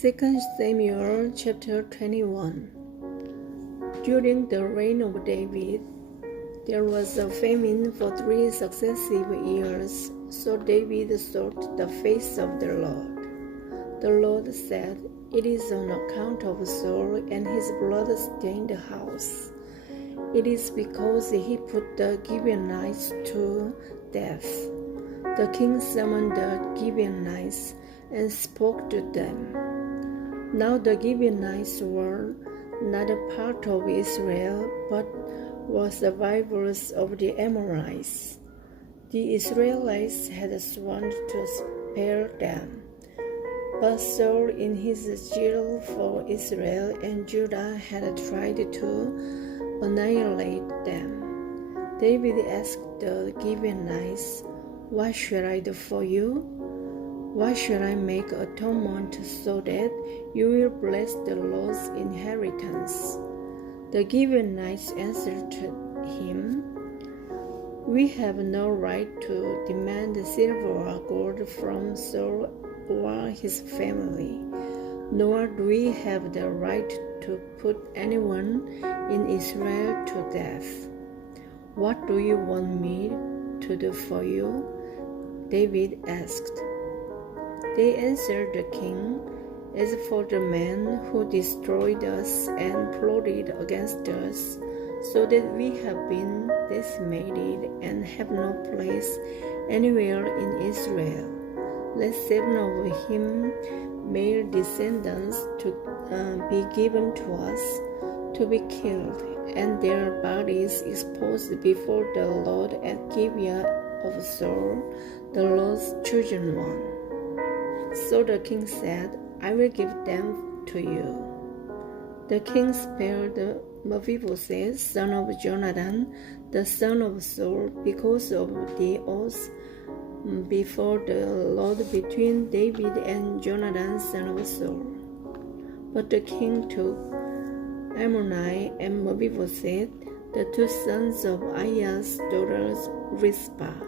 2 Samuel chapter 21. During the reign of David, there was a famine for 3 successive years, so David sought the face of the Lord. The Lord said, "It is on account of Saul and his blood-stained house. It is because he put the Gibeonites to death." The king summoned the Gibeonites and spoke to them. Now the Gibeonites were not a part of Israel, but were survivors of the Amorites. The Israelites had sworn to spare them, but Saul, in his zeal for Israel and Judah, had tried to annihilate them. David asked the Gibeonites, "What should I do for you? Why should I make atonement so that you will bless the Lord's inheritance?" The Gibeonites answered him, "We have no right to demand silver or gold from Saul or his family, nor do we have the right to put anyone in Israel to death. What do you want me to do for you?" David asked. They answered the king, "As for the man who destroyed us and plotted against us, so that we have been decimated and have no place anywhere in Israel, let 7 of him male descendants to be given to us to be killed, and their bodies exposed before the Lord at Gibeah of Saul, the Lord's chosen one." So the king said, "I will give them to you." The king spared Mephibosheth, son of Jonathan, the son of Saul, because of the oath before the Lord between David and Jonathan, son of Saul. But the king took Ammoni and Mephibosheth, the 2 sons of Aiah's daughter Rizpah,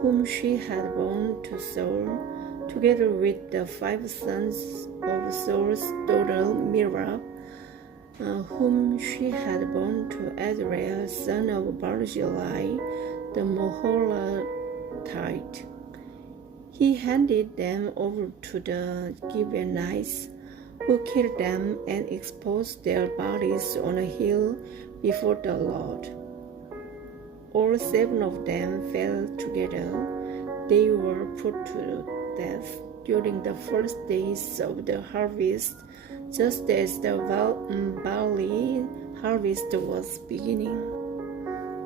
whom she had borne to Saul, together with the 5 sons of Saul's daughter Merab, whom she had borne to Azrael, son of Barzillai, the Meholathite. He handed them over to the Gibeonites, who killed them and exposed their bodies on a hill before the Lord. All 7 of them fell together. They were put to death during the first days of the harvest, just as the barley harvest was beginning.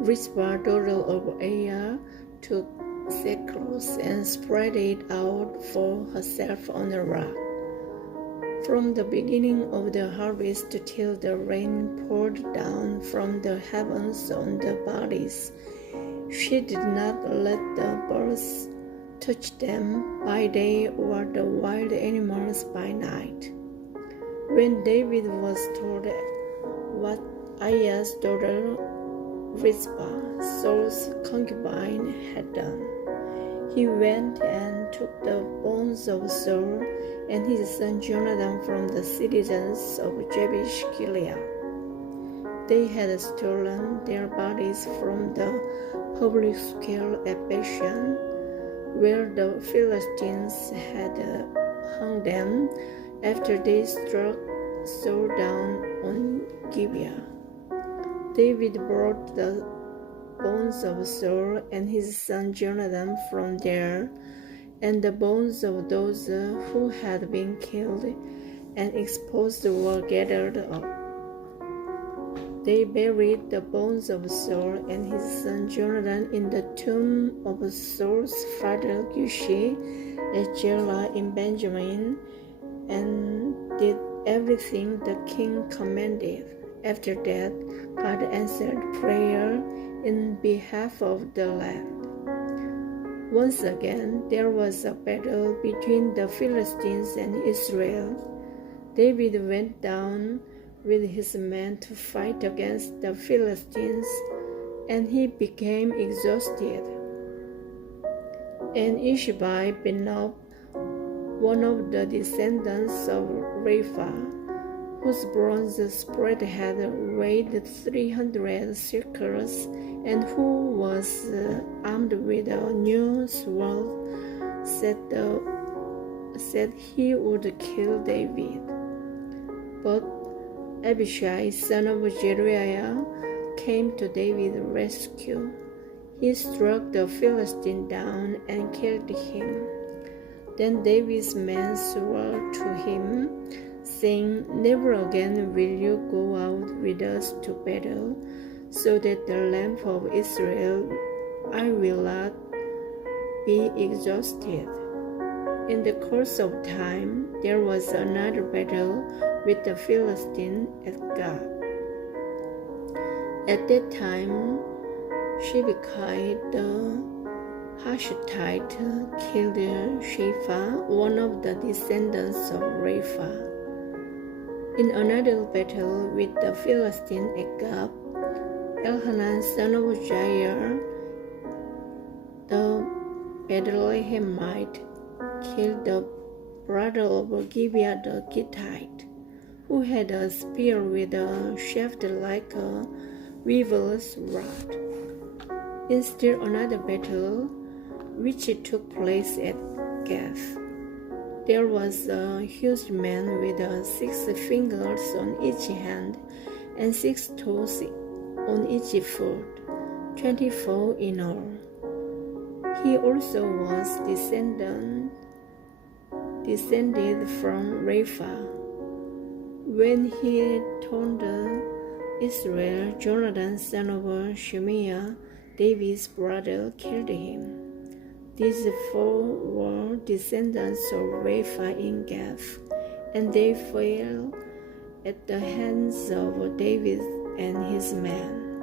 Rizpah, daughter of Aiah, took sackcloth and spread it out for herself on a rock. From the beginning of the harvest till the rain poured down from the heavens on the bodies, she did not let the birds touch them by day or the wild animals by night. When David was told what Aiah's daughter Rizpah, Saul's concubine, had done, he went and took the bones of Saul and his son Jonathan from the citizens of Jabesh Gilead. They had stolen their bodies from the public square at Bashan, where the Philistines had hung them after they struck Saul down on Gibeah. David brought the bones of Saul and his son Jonathan from there, and the bones of those who had been killed and exposed were gathered up. They buried the bones of Saul and his son Jonathan in the tomb of Saul's father Cushi at Jelah in Benjamin, and did everything the king commanded. After that, God answered prayer in behalf of the land. Once again, there was a battle between the Philistines and Israel. David went down with his men to fight against the Philistines, and he became exhausted. And Ishbai Benob one of the descendants of Rapha, whose bronze spread had weighed 300 shekels, and who was armed with a new sword, said he would kill David. But Abishai, son of Zeruiah, came to David's rescue. He struck the Philistine down and killed him. Then David's men swore to him, saying, "Never again will you go out with us to battle, so that the lamp of Israel I will not be exhausted." In the course of time, there was another battle with the Philistine at Gath. At that time, Shibkai the Hushathite killed Shapha, one of the descendants of Rapha. In another battle with the Philistine at Gath, Elhanan, son of Jair, the Bethlehemite, killed the brother of Gibeah the Gittite, who had a spear with a shaft like a weaver's rod. In still another battle, which took place at Gath, there was a huge man with 6 fingers on each hand and 6 toes on each foot, 24 in all. He also was descended from Rapha. When he told Israel, Jonathan, son of Shemaiah, David's brother, killed him. These 4 were descendants of Rapha in Gath, and they fell at the hands of David and his men.